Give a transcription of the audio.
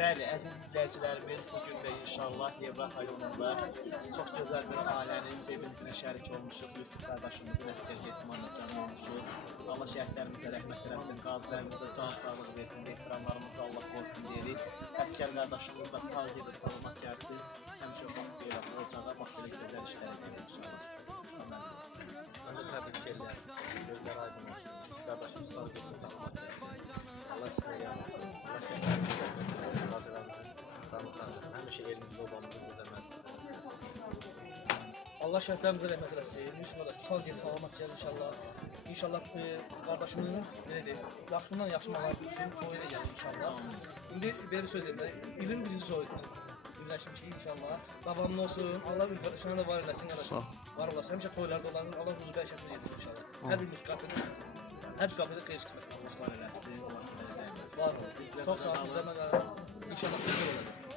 Bəli, əziz izləyicilərimiz, bugün də inşallah Yevrat rayonunda çox gözəl bir ailənin sevincinə şərik olmuşuq. Yusuf qardaşımızın əsgər getmanına can olmuşuq. Allah şəhidlərimizə rəhmət eləsin, qazilərimizə can sağlığı versin, ehtiramlarımızı Allah qorusun deyirik. Əsgər qardaşımız da sağ gedir, salamat gəlsin. Həmişə bax belə ocağa, bax belə gözəl işlərə gedir inşallah. Mən də təbrik edirəm. Gözlər aydın olsun. Üç qardaşımız sağ gəlsin, salamat gəlsin. Allah sizə yarasın. Allah şəhidlərimizə rəhmət eləsin, qazilərimizin canı sağ olsun. Həmişə elimizdə obamızın gözəl məclisində. Allah şəhidlərimizə rəhmət eləsin. Yusuf qardaşım sağ gəl, salamat gəl inşallah. İnşallah qardaşımızın belə deyək, yaxşından yaxşı məqam üçün toyuna gəlir inşallah. İndi belə bir söz deyim. İlin birinci soyuqdur. Birləşmişik inşallah. Davamlı olsun. Allah ülkəsinə də var eləsin qardaşım. Var olasın. Həmişə toylarda olan Allah huzur bərəkətimiz yetirsin inşallah. Hər bir müskafir, hər bir qapıda xeyir çıxır. Allah eləsin, Allah sizlərə rəhmət eləsin. Var olun. Çox sağ olun. Bizlərlə inşallah şükür olacaq.